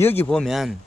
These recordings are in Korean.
여기 보면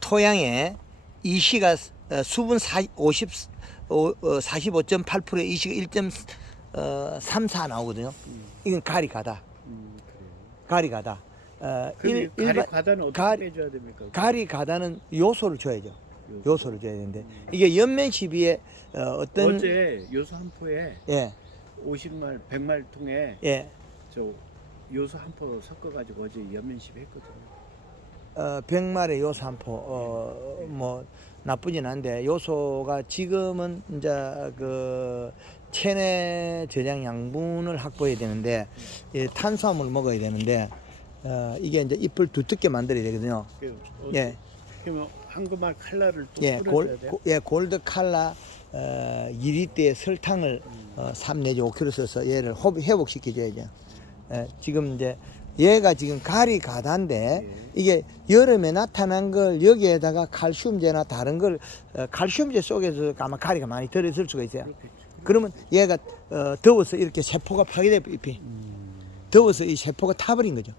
토양에 이시가 수분 45.8%, 이시가 1.34 나오거든요. 이건 가리가다. 가리가다. 가리 가다는 어떻게 빼줘야 됩니까? 가리가다는 요소를 줘야죠. 요소를 줘야 되는데 이게 연면 시비에 어떤 어제 요소 한 포에 예 50말 100말 통에 예. 저 요소 한 포 섞어가지고 어제 연면 시비했거든요. 100마리 요소 한 포 뭐 나쁘진 않은데 요소가 지금은 이제 그 체내 저장 양분을 확보해야 되는데 탄수화물을 먹어야 되는데 이게 이제 잎을 두텁게 만들어야 되거든요. 예. 그러면 황금알 칼라를 또 예, 뿌려줘야 돼요? 골드 칼라 2리터의 설탕을 3 내지 5kg 써서 얘를 회복시켜줘야죠. 지금 이제 얘가 지금 가리가다인데 이게 여름에 나타난 걸 여기에다가 칼슘제나 다른 걸 칼슘제 속에서 아마 가리가 많이 들어있을 수가 있어요. 그러면 얘가 더워서 이렇게 세포가 파괴돼 잎이 더워서 이 세포가 타버린 거죠.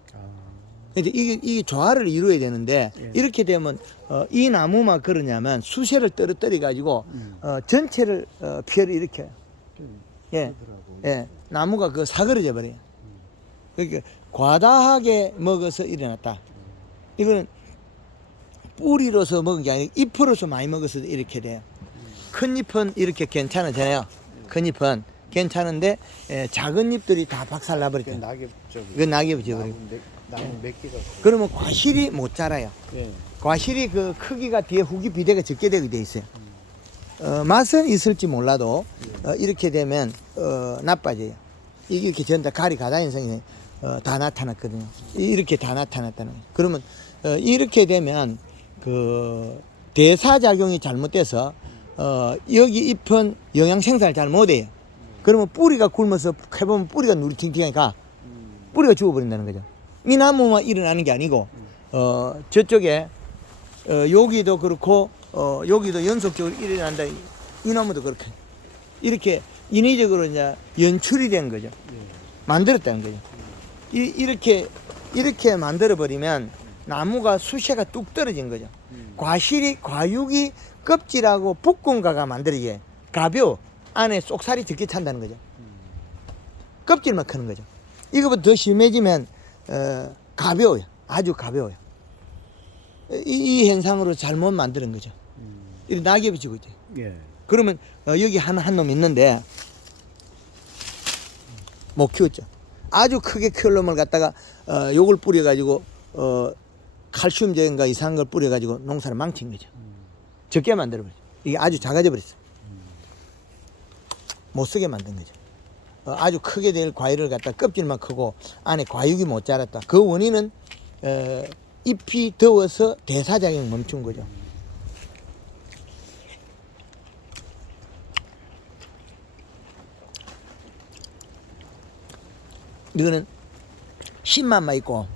근데 이게 조화를 이루어야 되는데 이렇게 되면 이 나무만 그러냐면 수세를 떨어뜨려 가지고 전체를 피해를 일으켜요. 예, 예, 나무가 그 사그러져 버려요. 그러니까 과다하게 먹어서 일어났다. 이거는 뿌리로서 먹은 게 아니고 잎으로서 많이 먹어서 이렇게 돼요. 큰 잎은 이렇게 괜찮아져요. 큰 잎은 괜찮은데 작은 잎들이 다 박살나버렸죠. 낙엽죠. 이건 낙엽이죠. 나무 몇 개가. 그러면 과실이 못 자라요. 예. 과실이 그 크기가 뒤에 후기 비대가 적게 되게 돼 있어요. 맛은 있을지 몰라도 이렇게 되면 나빠져요. 이게 이렇게 전다 가리가다 현상이 다 나타났거든요. 이렇게 다 나타났다는 거예요. 그러면 이렇게 되면 그 대사작용이 잘못돼서 여기 잎은 영양 생산을 잘 못해요. 그러면 뿌리가 굶어서 해보면 뿌리가 누리팅팅하니까 뿌리가 죽어버린다는 거죠. 이 나무만 일어나는 게 아니고 저쪽에 여기도 그렇고 여기도 연속적으로 일어난다. 이 나무도 그렇게 이렇게 인위적으로 이제 연출이 된 거죠. 만들었다는 거죠. 이렇게 만들어 버리면 나무가 수세가 뚝 떨어진 거죠. 과육이 껍질하고 붓근가가 만들어지게 가벼워 안에 쏙살이 적게 찬다는 거죠. 껍질만 크는 거죠. 이거보다 더 심해지면 가벼워요. 아주 가벼워요. 이 현상으로 잘못 만드는 거죠. 이 낙엽이 지고 있죠. 예. 그러면 여기 한 놈 있는데 못 키웠죠. 아주 크게 키울 놈을 갖다가 요걸 뿌려가지고 칼슘제인가 이상한 걸 뿌려가지고 농사를 망친 거죠. 적게 만들어버렸죠. 이게 아주 작아져 버렸어. 못 쓰게 만든 거죠. 아주 크게 될 과일을 갖다 껍질만 크고 안에 과육이 못 자랐다. 그 원인은 잎이 더워서 대사작용이 멈춘 거죠. 이거는 신맛만 있고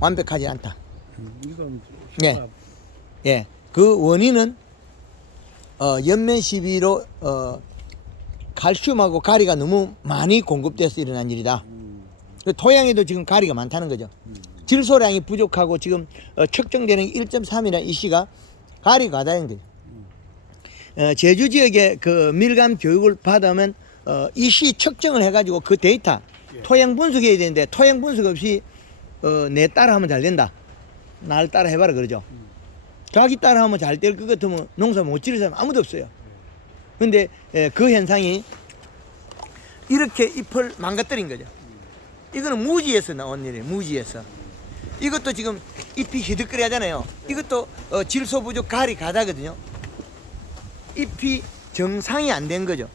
완벽하지 않다. 이건 예, 예. 그 원인은 연면 시비로 칼슘하고 가리가 너무 많이 공급돼서 일어난 일이다. 토양에도 지금 가리가 많다는 거죠. 질소량이 부족하고 지금 측정되는 1.3이라는 이시가 가리가다인 거죠. 제주 지역에 그 밀감 교육을 받으면 이시 측정을 해가지고 그 데이터 토양 분석해야 되는데 토양 분석 없이 내 따라 하면 잘 된다. 날 따라 해봐라 그러죠. 자기 따라 하면 잘 될 것 같으면 농사 못 지을 사람 아무도 없어요. 근데 그 현상이 이렇게 잎을 망가뜨린 거죠. 이거는 무지에서 나온 일이에요. 무지에서. 이것도 지금 잎이 희득거리 하잖아요. 이것도 질소 부족 가리가다거든요. 잎이 정상이 안 된 거죠.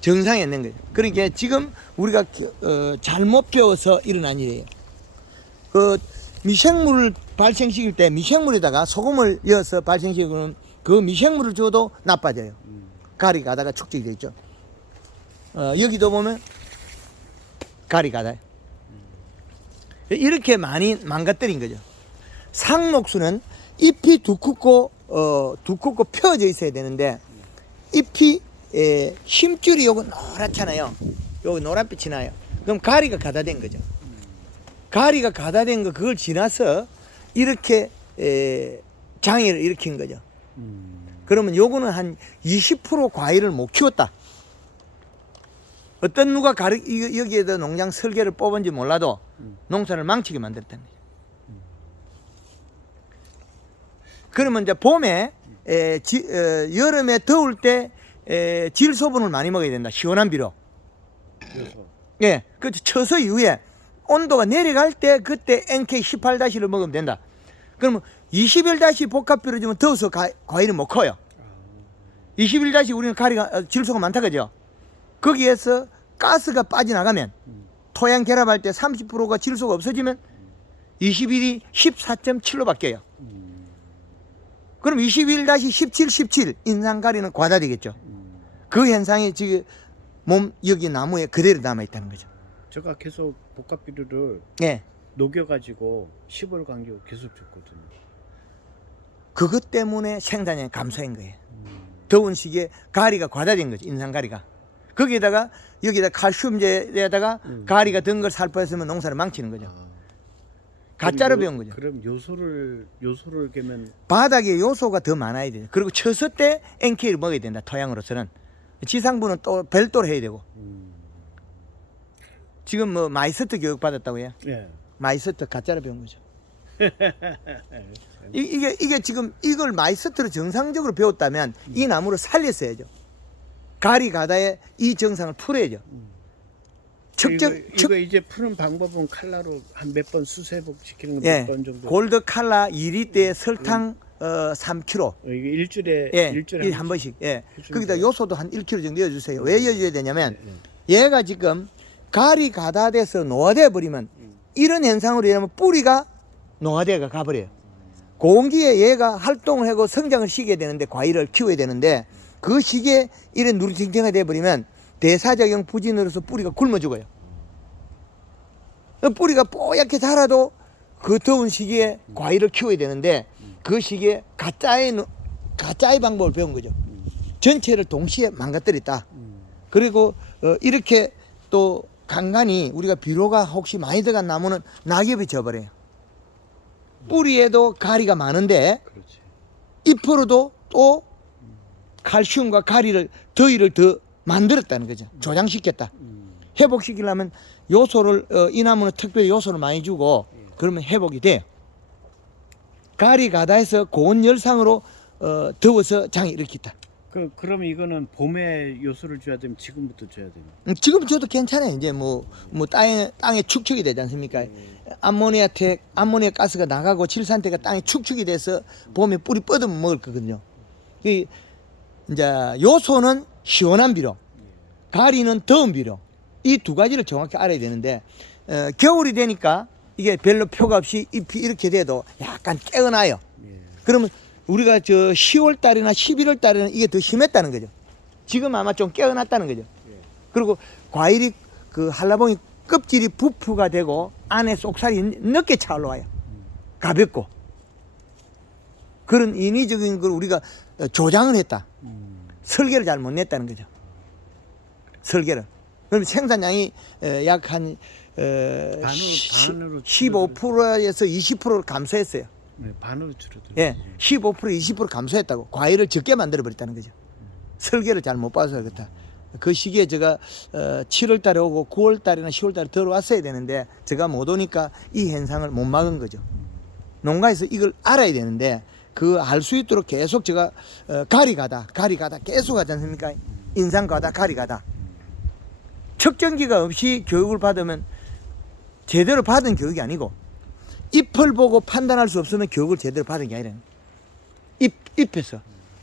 정상이 안 된 거죠. 그러니까 지금 우리가 잘못 배워서 일어난 일이에요. 그 미생물을 발생시킬 때 미생물에다가 소금을 넣어서 발생시키면 그 미생물을 줘도 나빠져요. 가리가다가 축적이 되어 있죠. 여기도 보면 가리가다. 이렇게 많이 망가뜨린 거죠. 상록수는 잎이 두껍고 펴져 있어야 되는데 잎이 힘줄이 요거 노랗잖아요. 요거 노란빛이 나요. 그럼 가리가 가다 된 거죠. 가리가 가다된 거 그걸 지나서 이렇게 장애를 일으킨 거죠. 그러면 요거는 한 20% 과일을 못 키웠다. 어떤 누가 여기에다 농장 설계를 뽑은지 몰라도 농사를 망치게 만들었다는 거죠. 그러면 이제 봄에 여름에 더울 때 질소분을 많이 먹어야 된다. 시원한 비료. 요소. 예, 그 처서 이후에 온도가 내려갈 때 그때 NK18-를 먹으면 된다. 그러면 21- 복합비료 주면 더워서 과일은 못 커요. 21- 우리는 가리가 질소가 많다 그죠? 거기에서 가스가 빠져나가면 토양 결합할 때 30%가 질소가 없어지면 21이 14.7로 바뀌어요. 그럼 21-17, 17 인상가리는 과다되겠죠. 그 현상이 지금 여기 나무에 그대로 남아 있다는 거죠. 제가 계속 복합비료를 예. 녹여가지고 10월 간격 계속 줬거든요. 그것 때문에 생산량이 감소한 거예요. 더운 시기에 가리가 과다된 거죠. 인상가리가. 거기에다가 여기다 칼슘제에다가 가리가 든 걸 살포했으면 농사를 망치는 거죠. 가짜로 배운 거죠. 그럼 요소를 깨면 바닥에 요소가 더 많아야 돼요. 그리고 처서 때 NK를 먹어야 된다. 토양으로서는. 지상부는 또 별도로 해야 되고. 지금 뭐 마이스터 교육 받았다고 해요. 예. 마이스터 가짜로 배운 거죠. 이게 지금 이걸 마이스터로 정상적으로 배웠다면 이 나무를 살렸어야죠. 가리 가다에 이 정상을 풀어야죠. 이거 이제 푸는 방법은 칼라로 한 몇 번 수세복 시키는 거 예, 몇 번 정도. 골드 칼라 2리터에 설탕 3kg. 이게 일주일에 예, 일주일에 한 번씩. 예. 해주면 거기다 돼요. 요소도 한 1kg 정도 넣어주세요. 왜 넣어줘야 되냐면 얘가 지금 가리 가다돼서 노화돼 버리면 이런 현상으로 인하면 뿌리가 노화돼가 가버려요. 공기에 얘가 활동을 하고 성장을 시켜야 되는데 과일을 키워야 되는데 그 시기에 이런 누리팅팅이 돼 버리면 대사작용 부진으로서 뿌리가 굶어 죽어요. 뿌리가 뽀얗게 자라도 그 더운 시기에 과일을 키워야 되는데 그 시기에 가짜의 방법을 배운 거죠. 전체를 동시에 망가뜨렸다. 그리고 이렇게 또 간간히 우리가 비료가 혹시 많이 들어간 나무는 낙엽이 져버려요. 뿌리에도 가리가 많은데 그렇지. 잎으로도 또 칼슘과 더위를 더 만들었다는 거죠. 조장시켰다. 회복시키려면 요소를 이 나무는 특별히 요소를 많이 주고 그러면 회복이 돼요. 가리 가다에서 고온 열상으로 더워서 장이 일으켰다. 그럼 이거는 봄에 요소를 줘야 되면 지금부터 줘야 되나? 지금 줘도 괜찮아요. 이제 뭐 땅에 축축이 되지 않습니까? 암모니아 가스가 나가고 질산태가 땅에 축축이 돼서 봄에 뿌리 뻗으면 먹을 거거든요. 이제 요소는 시원한 비료, 가리는 더운 비료. 이 두 가지를 정확히 알아야 되는데 겨울이 되니까 이게 별로 표가 없이 잎이 이렇게 돼도 약간 깨어나요. 그러면 우리가 10월 달이나 11월 달에는 이게 더 심했다는 거죠. 지금 아마 좀 깨어났다는 거죠. 그리고 과일이 그 한라봉이 껍질이 부푸가 되고 안에 속살이 늦게 차 올라와요. 가볍고. 그런 인위적인 걸 우리가 조장을 했다. 설계를 잘 못 냈다는 거죠. 설계를. 그럼 생산량이 약 한 15%에서 20% 감소했어요. 네, 반으로 줄어들어. 예, 15% 20% 감소했다고. 과일을 적게 만들어 버렸다는 거죠. 설계를 잘 못 봐서 그렇다. 그 시기에 제가 7월 달에 오고 9월 달이나 10월 달에 들어왔어야 되는데 제가 못 오니까 이 현상을 못 막은 거죠. 농가에서 이걸 알아야 되는데 그 알 수 있도록 계속 제가 가리 가다 계속 하지 않습니까? 인상 가다 가리 가다. 측정기가 없이 교육을 받으면 제대로 받은 교육이 아니고 잎을 보고 판단할 수 없으면 교육을 제대로 받은 게 아니라 잎에서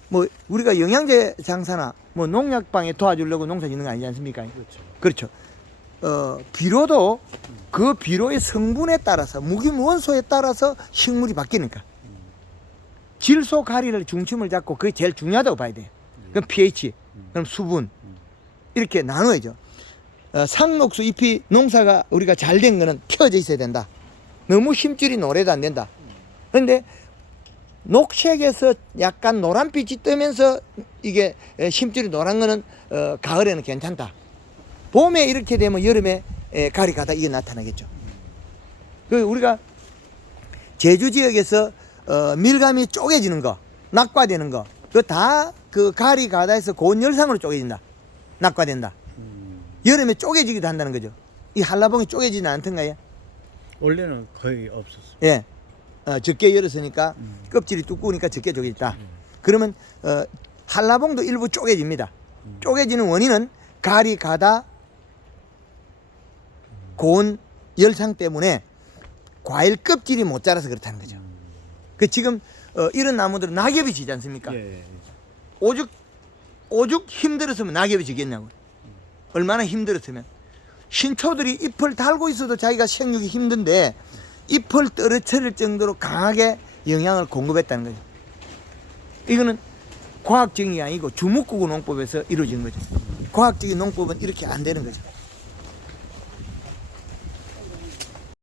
뭐 우리가 영양제 장사나 뭐 농약방에 도와주려고 농사 짓는 거 아니지 않습니까? 그렇죠. 비료도 그 비료의 성분에 따라서 무기원소에 따라서 식물이 바뀌니까 질소 가리를 중심을 잡고 그게 제일 중요하다고 봐야 돼요. 그럼 pH, 그럼 수분 이렇게 나눠야죠. 상록수 잎이 농사가 우리가 잘 된 거는 펴져 있어야 된다. 너무 힘줄이 노래도 안 된다. 그런데 녹색에서 약간 노란빛이 뜨면서 이게 심줄이 노란 거는 가을에는 괜찮다. 봄에 이렇게 되면 여름에 가리 가다 이게 나타나겠죠. 그 우리가 제주 지역에서 밀감이 쪼개지는 거, 낙과되는 거, 그 다 그 가리 가다에서 고온 열상으로 쪼개진다. 낙과된다. 여름에 쪼개지기도 한다는 거죠. 이 한라봉이 쪼개지는 않던가요? 원래는 거의 없었어. 예. 적게 열었으니까 껍질이 두꺼우니까 적게 쪼개졌다. 그러면 한라봉도 일부 쪼개집니다. 쪼개지는 원인은 가리 가다 고온 열상 때문에 과일 껍질이 못 자라서 그렇다는 거죠. 그 지금 이런 나무들은 낙엽이 지지 않습니까? 예. 오죽 힘들었으면 낙엽이 지겠냐고. 얼마나 힘들었으면. 신초들이 잎을 달고 있어도 자기가 생육이 힘든데 잎을 떨어뜨릴 정도로 강하게 영양을 공급했다는 거죠. 이거는 과학적인 게 아니고 주목구구 농법에서 이루어진 거죠. 과학적인 농법은 이렇게 안 되는 거죠.